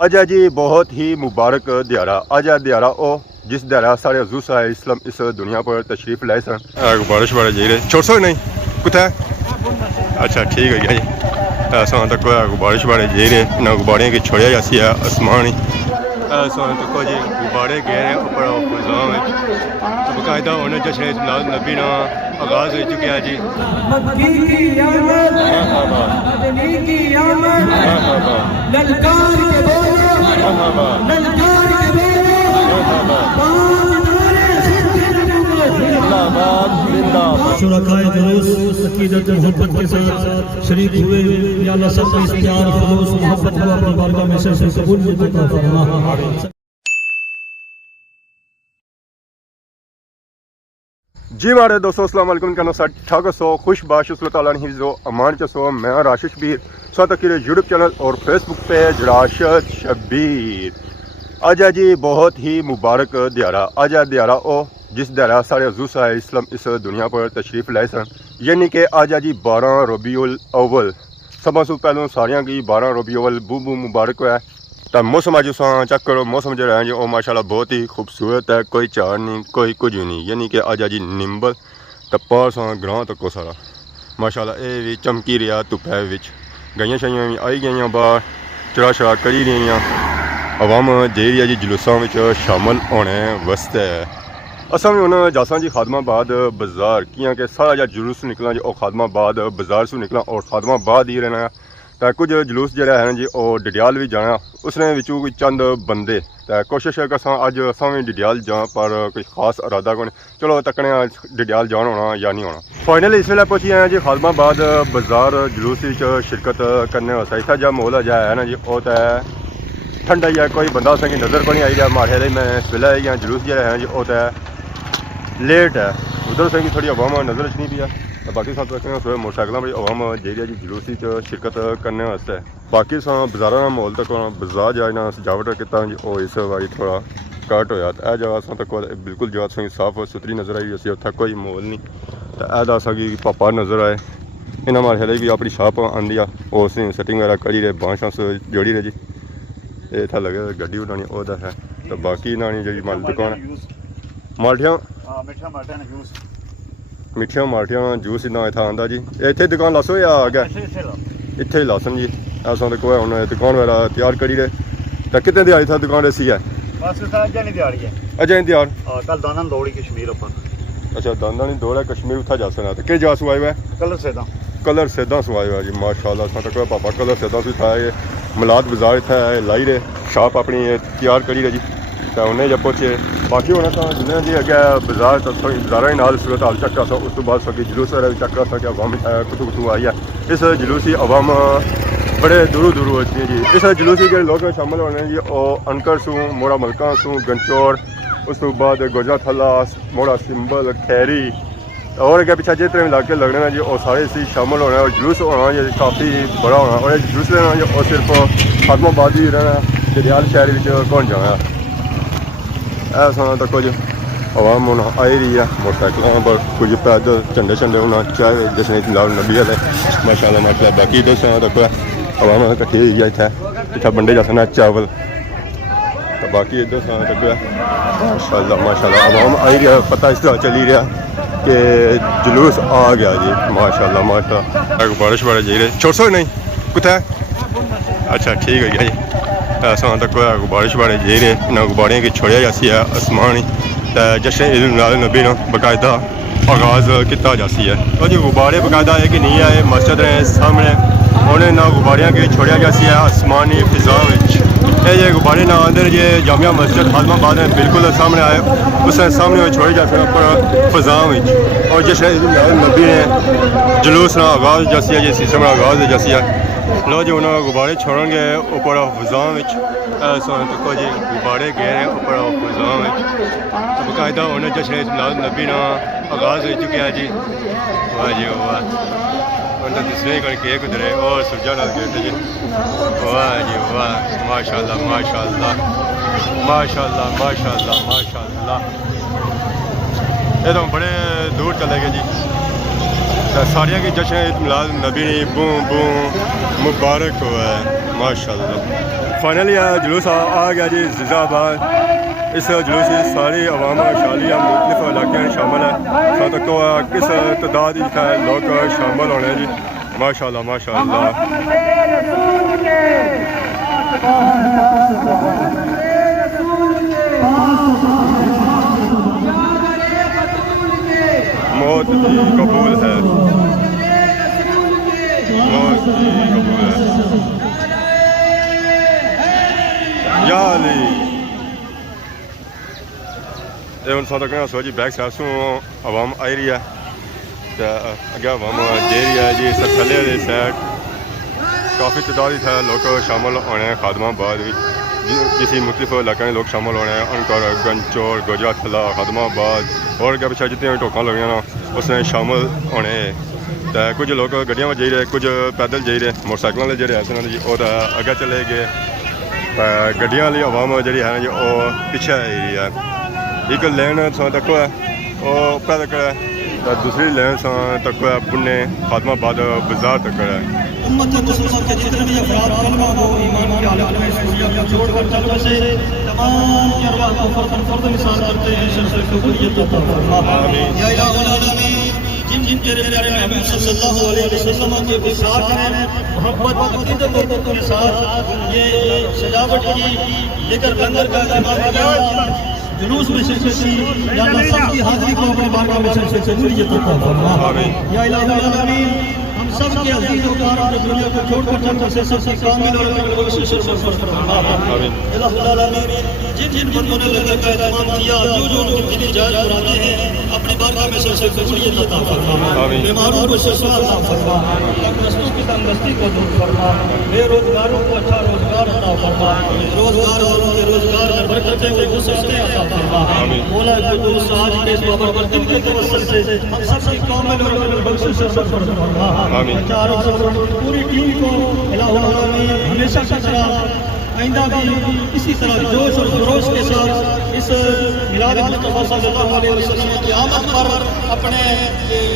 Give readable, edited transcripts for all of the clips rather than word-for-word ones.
اج ہے جی بہت ہی مبارک دیہڑا. اج ہے دیہڑا او جس دیہڑا سارے حضور صلی اللہ علیہ وسلم اس دنیا پر تشریف لائے سن. بارش بڑے جی رہے چھوڑ سو نہیں کتنا اچھا ٹھیک ہے جی. ایسا تک بارش بڑے جی رہے نہ غباریں کی چھوڑیا جاسی ہے آسمان ہی. ایسا تک جی غبارے گئے ہیں اوپر فضا میں باقاعدہ انہیں جشن میلاد النبی نا آغاز ہو چکا ہے جی. شرکائے جلوس عقیدت محبت کے ساتھ شریک ہوئے. یا اللہ سب کا اختیار خلوص محبت کو اپنی بارگاہ میں سے قبول عطا فرما. جی ہمارے دوستو السلام علیکم. کہنا سا ٹھاک سو خوش باش اللہ تعالیٰ نے حفظ و امان چسو. میں راشد شبیر سو تک یوٹیوب چینل اور فیس بک پیج راشد شبیر. اج ہے جی بہت ہی مبارک دیہڑا. اج ہے دیہڑا او جس دیہڑا سارے حضور صلی اللہ علیہ وسلم اس دنیا پر تشریف لائے سن. یعنی کہ اج ہے جی 12 ربیع الاول. سب سے پہلوں ساریاں کی 12 ربیع الاول بو مبارک ہوا ہے. تو موسم اج چیک کرو. موسم جو ہے جی وہ ماشاءاللہ بہت ہی خوبصورت ہے. کوئی چار نہیں کوئی کچھ نہیں. یعنی کہ اج جی نمبل تو پاس گراں تک سارا ماشاءاللہ یہ بھی چمکی رہا دپے وچ. گئیاں شائیاں بھی آئی گئیاں باہر چڑا چڑا کری رہی ہیں. عوام جی رہی ہے جی جلوساں شامل ہونے واسطے. اصل میں ہوں جاساں جی خادم آباد بازار کیاں کہ سارا جا جلوس نکلنا جی وہ خادم آباد بازار سے نکلنا اور خادم آباد ہی رہنا. تو کچھ جلوس جہاں ہے جی وہ ڈڈیال بھی جانا. اس نے وچوں چند بندے تو کوشش ہے کہ اج اساں بھی ڈڈیال جاں پر کوئی خاص ارادہ کو نہیں. چلو تکنے ڈڈیال جان ہونا یا نہیں ہونا. فائنلی اس ویلے پہنچی ہیں جی خادم آباد بازار جلوس شرکت کرنے واسطے. اتنا جا ماحول جہاں ہے نا جی وہ تو ہے ٹھنڈا ہی ہے. کوئی بندہ سنگی نظر کو نہیں آئی رہا. مارے میں اس ویلے آئی گیا جلوس جہاں ہے جی وہ تو ہے لیٹ ہے. ادھر سے تھوڑی عوام نظر نہیں پی ہے. باقی ساتھ رکھنے موٹر سائیکلوں میں عوام جی رہی ہے جی جلوس شرکت کرنے واسطے. باقی سا بازاروں کا ماحول تک بازار جائے سجاوٹ کیا جی وہ اس باری تھوڑا کٹ ہوا. تو یہ جگہ تک بالکل جگہ سنگی صاف ستھری نظر آئی. اسی اتنا کوئی ماحول نہیں. تو یہ دس کہ پاپا نظر آئے یہاں مارے بھی اپنی شاپ آدھی وہ سیٹنگ وغیرہ کری رہے بانس شانس جوڑی رہے جی. یہ اتنا لگے گڈی بنانی وہ ہے. تو باقی نانی جی مال دکان مالٹیاں میٹھیاں مالٹیاں جوس اتنا اتنا آتا جی. اتنے دکان لاسو یا آگے اتنے ہی لاسن جی. ایسا تو کوئی ہوں دکان وغیرہ تیار کری رہے. تو کتنے دی آئی تھا دکان ایسی ہے اجے نہیں تیار. کل دانا دوڑی کشمیر اوپر. اچھا دانا نہیں دوڑ ہے کشمیر اتنا جا سکنا. تو کس جگہ سو آئے ہوئے کلر سیدا سو آئے ہوا جی. ماشاء اللہ تک پاپا کلر سیدا سے تھا. ملاد بازار اتنا لائی رہے شاپ اپنی تیار کری رہے جی. تو انہیں جب پہنچے باقی ہونا تھا جنہیں جی اگے بازار بازار نال صورت حال چک رہا تھا. اس کے بعد سکی جلوس وغیرہ چک رہا تھا کہ عوام کتوں آئی ہے. اس جلوسی عوام بڑے دوروں دوروں ہوتی ہے جی. اس جلوسی کے لوگ شامل ہونے جی وہ انکر سوں موڑا ملکاں سوں گنچور اس کے بعد گوجرا تھلا موڑا سمبل خیری اور اگے پیچھے جتنے علاقے لگنے ہیں جی وہ سارے اسی شامل ہونا. اور جلوس ہونا جی کافی بڑا ہونا. اور جلوس لینا جی وہ صرف خادم آباد ہی رہنا ڈڈیال شہر کون جانا. ایسا تک کچھ عوام ہونا آئی رہی ہے موٹر سائیکلوں پر کچھ پیدل جھنڈے شنڈے ہونا چاہے جس نے میلاد النبی والے ماشاء اللہ ماشاء اللہ. باقی دوستوں تک عوام کٹھی ہوئی ہے اتنے اتنا بنڈے جا سکنا چاول. تو باقی دوستوں تک ماشاء اللہ عوام آئی رہی ہے. پتہ اس طرح چلی رہا کہ جلوس آ گیا جی. ماشاء اللہ ماشاء اللہ بارش بڑے جی رہے چھوڑ سو نہیں کتنا اچھا ٹھیک ہے جی. ایسا تک بارش بڑے جی رہے نہ غباریں کی چھوڑیا جاسی ہے آسمان ہی. تو جشن عید میلاد النبی نے باقاعدہ آغاز کیا جاسی ہے. اور جی غبارے باقاعدہ ہے کہ نہیں آئے مسجد رہے سامنے انہیں نہ غباریاں کی چھوڑیا جاسی ہے آسمانی فضا میں. یہ غبارے نہ اندر یہ جامعہ مسجد خادم آباد میں بالکل سامنے آئے اس نے سامنے چھوڑے جاتے ہیں پر فضا میں. اور جشن عید میلاد النبی نے جلوس نہ آغاز جاسی ہے جی سیسے میں آغاز جاسی ہے. لو جی انہوں غبارے چھوڑیں گے اوپر فضا میں. ایسا تک جی غبارے گئے ہیں اوپر فضا میں. باقاعدہ انہیں جشن عید میلاد النبی نے آغاز ہو چکا ہے جی. واہ جی واہ انہیں دوسرے کر کے گزرے اور سرجا نال گئے تھے جی. واہ جی واہ ماشاء اللہ ماشاء اللہ ماشاء اللہ ماشاء اللہ ماشاء اللہ. یہ تو بڑے دور چلے گئے جی. ساریاں کی جشن عید میلاد النبی بوں بوں مبارک ہوا ہے ماشاء اللہ. فائنلی جلوس آ گیا جی زیزا آباد. اس جلوس کی ساری عوام شالیہ مختلف علاقے شامل ہے. ساتھ تک کس تعداد لوگ شامل ہونے جی. ماشاء اللہ ماشاء اللہ. موت بھی قبول ہے, موت بھی قبول ہے. یا علی یہ ہوں ساتھ کہنا سو جی بیک سائڈ سوں عوام آئی رہی ہے اگے عوام دے رہی ہے جی. اس تھلے والی سائڈ کافی تعداد ہے لوگ شامل ہونے ہیں. خادم آباد کسی مختلف علاقے میں لوگ شامل ہونے ہیں. انکر گنج چور گوجرا تھلا خادم آباد اور اگے پیچھے جتنے بھی ٹوکاں لگی نا اس نے شامل ہونے. تو کچھ لوگ گڈیاں میں جائی رہے, کچھ پیدل جائی رہے. موٹر سائیکلوں والے جڑے ایسے جی وہ اگے چلے گئے. گڈیاں والی عوام جڑی ہے جی وہ پیچھے آئی رہی ہے. ایک لین تک ہے وہ پیدل تک ہے, دوسری لین تک ہے پنے خاتمہ آباد بازار تک ہے. امت مسلمہ کے جتنے بھی افراد کلمہ کو ایمان کی حالت میں سوچیا کو چھوڑ کر چلنے سے تمام کی ارواح کو فرد مثال کرتے ہیں. شرف قبولیت عطا فرما. یا الہ العالمین جن جن تیرے پیارے محبوب صلی اللہ علیہ وسلم کے وصال میں محبت عقیدت کے ساتھ یہ سجاوٹ کی لیکر لنگر کا اہتمام کیا جلوس میں شرکت کی. یا اللہ سب کی حاضری کو اپنے بارگاہ میں شرکت قبولیت عطا فرما. یا الہ العالمین ہم سب کے عزیز و کار اور دنیا کو چھوڑ کر چلتے سے سب سے کامل اور بخشش فرما. الہ العالمین جن جن بندوں نے لنگر کا اہتمام کیا جو جو ان کی دلی جائز بناتے ہیں اپنے بارگاہ میں سب سے قبولیت عطا فرما. بیماروں کو شفا عطا فرما. تندرستوں کی تندرستی کو دور فرما. بے روزگاروں کو اچھا روزگار عطا فرما. روزگار والوں کے روزگار میں برکتیں و وسعتیں عطا فرما. مولا قدوس آج کے اس بابرکت دن کے توسل سے ہم سب کی کامل اور بخشش فرما. چاروں پوری ٹیم کو الہ العالمین ہمیشہ کی طرح آئندہ بھی اسی طرح جوش اور خروش کے ساتھ اس میلاد مصطفیٰ صلی اللہ علیہ وسلم کی آمد پر اپنے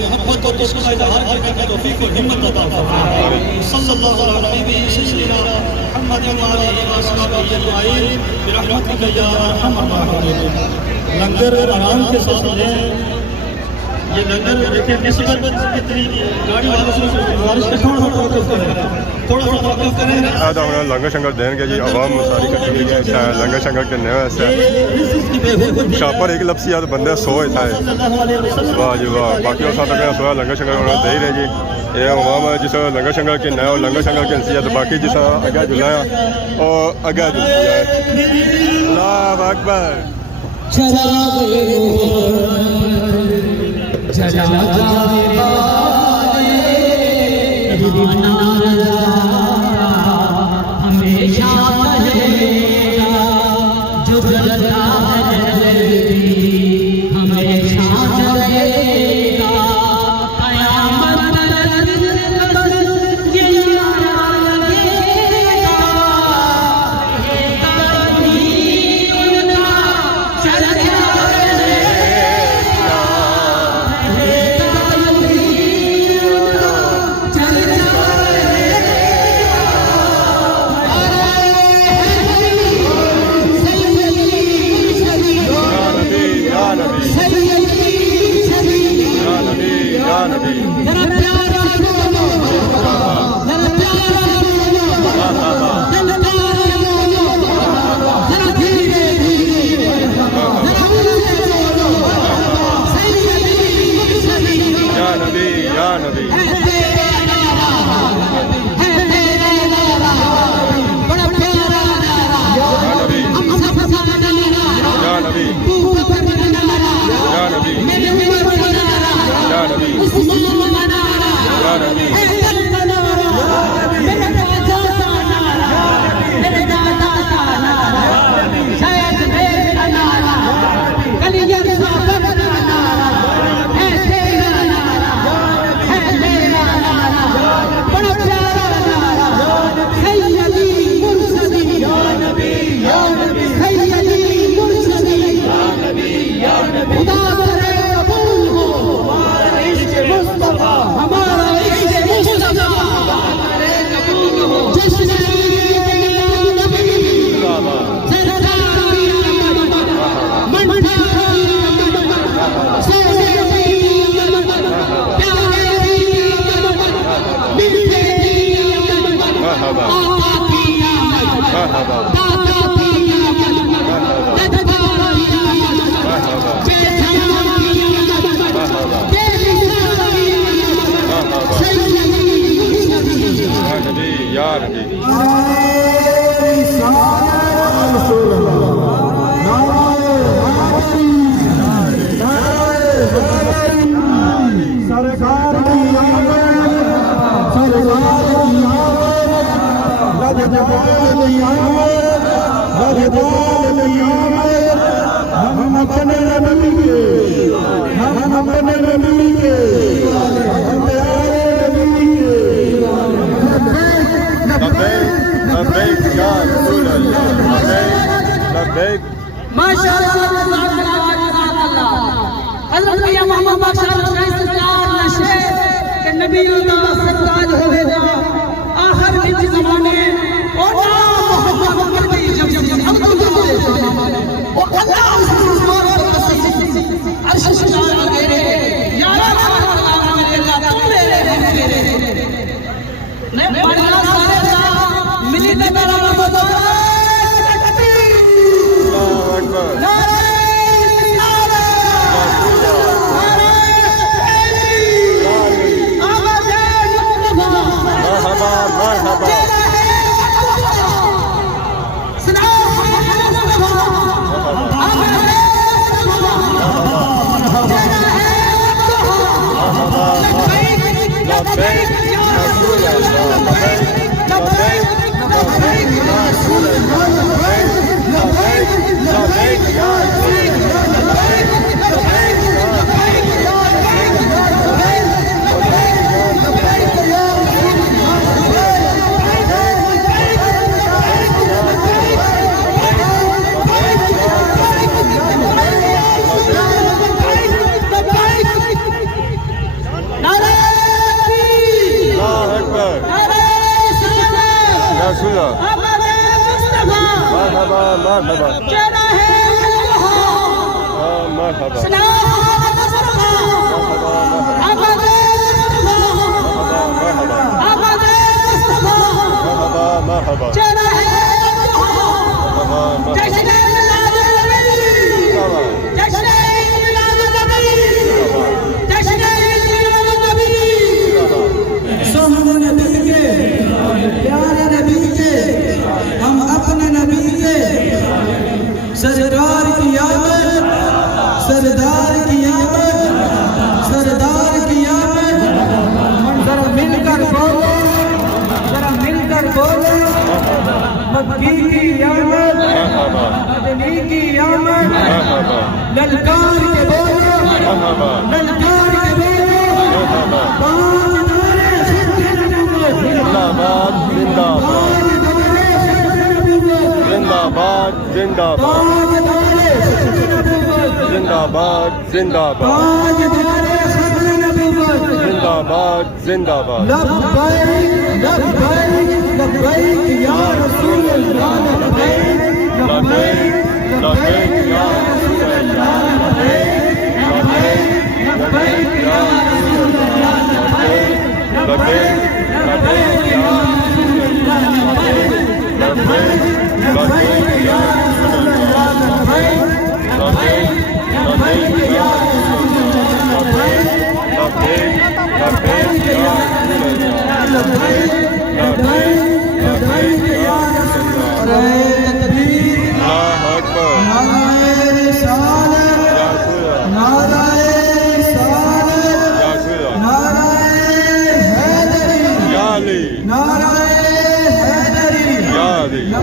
محبت اور عشق کا اظہار کرنے کی توفیق و ہمت عطا فرما. صلی اللہ علیہ وسلم محمد وعلى آله وصحبه اجمعین برحمتک یا ارحم الراحمین. لنگر آرام کے ساتھ لیں. یہ لنگر دیکھیں نسبت کتنی گاڑی والوں سے بارش کا تھوڑا توقف کریں. ہونا لنگر شنگر دین کے جی عوام ساری کٹی ہوئی ہے. لنگر شنگر کے نئے ویسے شاپر ایک لفظیات بندے سوئے تھا. واہ جی واہ. باقی اور ساتھ اگر سویا لنگر شنگر ہونا دے ہی رہے جی. یہ عوام جس لنگر شنگر کے نئے اور لنگر شنگر کے نصیحت باقی جس اگہ جلایا اور اگہ جلیا ہے. اللہ اکبر.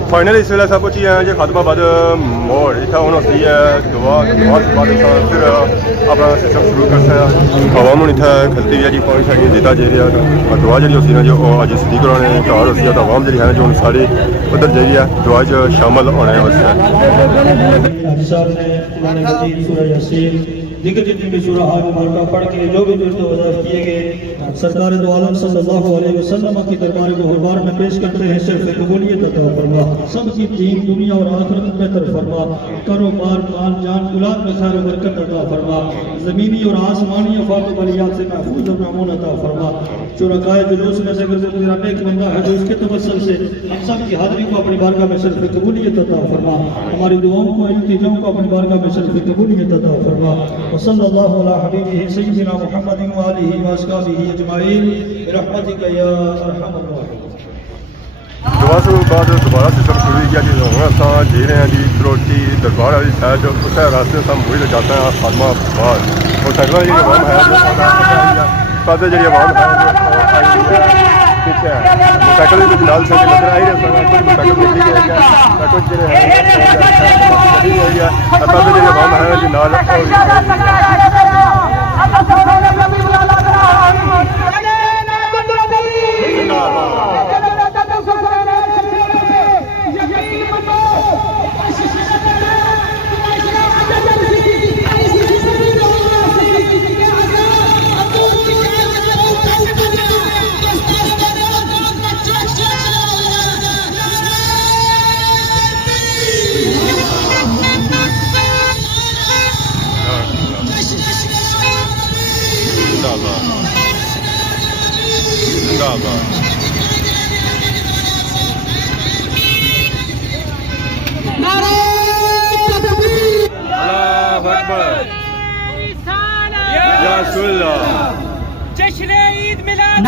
فائنلی اس ویلے سب پہنچی ہیں جی خاتمہ آباد موڑ اتنا ہوں ہوتی ہے دعا بعد پھر اپنا سسٹم شروع کرتے ہیں عوام اتنا کھلتی ہے جی پانی شانی دیتا جی رہا دعا جی ہوتی نا جو اج صدیق ہونے تیار ہوتی ہے تو عوام جی ہے جو سارے ادھر جی ہے دعا شامل ہونے حاجی صاحب نے قرآن مجید سورہ یاسین دیگر جتنے بھی سورہ مبارکہ پڑھ کے جو بھی وظائف کیے گئے سرکار دو عالم صلی اللہ علیہ وسلم کی دربار گہربار میں پیش کرتے ہیں، صرف قبولیت عطا فرما، سب کی دین دنیا اور آخرت میں بہتر فرما، کاروبار مال جان اولاد میں خیر و برکت عطا فرما، زمینی اور آسمانی افات و بلیات سے محفوظ و معمون عطا فرما۔ شرکائے جلوس میں سے اگر میرا نیک بندہ ہے جو اس کے توسل سے ہم سب کی حاضری کو اپنی بارگاہ میں صرف قبولیت عطا فرما، ہماری دعاؤں کو التجاؤں کو اپنی بارگاہ میں صرف قبولیت عطا فرما۔ وصلی اللہ علی حبیبہ سیدنا محمد وآلہ واصحابہ اجمعین برحمتک یا ارحم الراحمین۔ دعا سے بعد دوبارہ سسٹم شروع کیا جی، ہوں اصل جی رہے ہیں جی روٹی دربار والی سائڈ اس راستے سے ہم وہی لے جاتے ہیں خادمہ آباد، اور سائیکل جی عوام ہے ساتھ جی عوام ہے ٹھیک ہے، سائیکل بھی فی الحال سے نظر آئی رہے ہیں، سائیکل نکلی گئی ہے کچھ جی ہے ساتھ جی عوام ہے جی نال جشن عید میلاد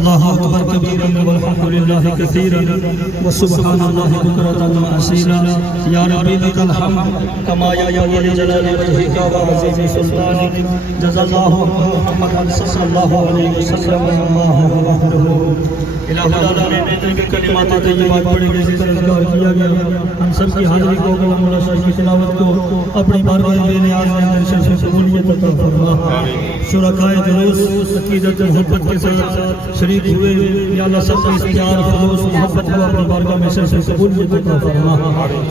اللہ اکبر کبیرا والحمد للہ کثیرا وسبحان اللہ بکرۃ واسیلا یا ربی لک الحمد کما یلیق بجلال وجهک وعظیم سلطانک جزا اللہ محمد صلی اللہ علیہ وسلم اللہ وحدہ الہ العالمین نے کلمات طیبات پڑھی گئی، ذکر اذکار کیا گیا، ہم سب کی حاضری کو مولا صاحب کی تلاوت کو اپنی بارگاہ میں نیاز میں شرف قبولیت عطا فرما۔ شرکائے جلوس عقیدت محبت کے ساتھ شریک ہوئے، یا اللہ سب کا اختیار خلوص محبت کو اپنی بارگاہ میں شرف قبولیت عطا فرما۔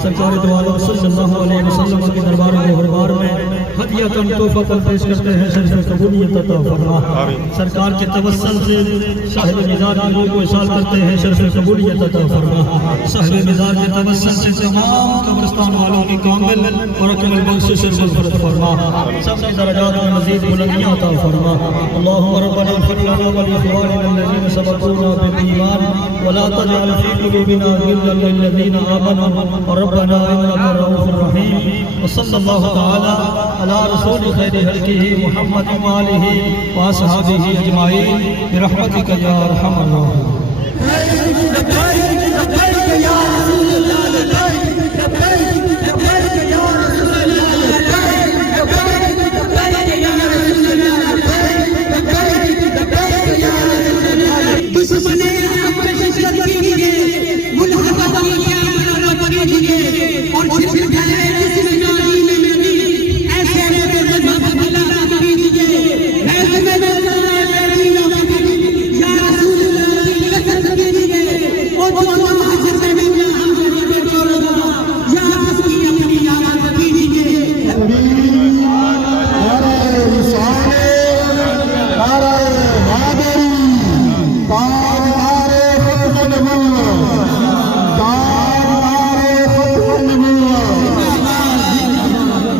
سرکار دو عالم صلی اللہ علیہ وسلم کے دربار گہربار میں ہدیہ کن تحفہ پیش کرتے ہیں، شرف قبولیت عطا فرما۔ سرکار کے توسل سے صاحب مزاج لوگوں کو احسان کرتے ہیں، شرف قبولیت عطا فرما۔ صاحب مزاج کے توسل سے تمام قبرستان والوں کی کامل اور اکمل بخشش و مغفرت فرما، سب کی درجات میں مزید بلندیاں عطا فرما۔ اللهم ربنا اغفر لنا ولإخواننا الذين سبقونا بالإيمان ولا تجعل في قلوبنا غلا للذين آمنوا ربنا إنك رؤوف رحيم۔ وصلى الله تعالى على رسول خير خلقه محمد وآله وأصحابه أجمعين برحمتك يا أرحم الراحمين۔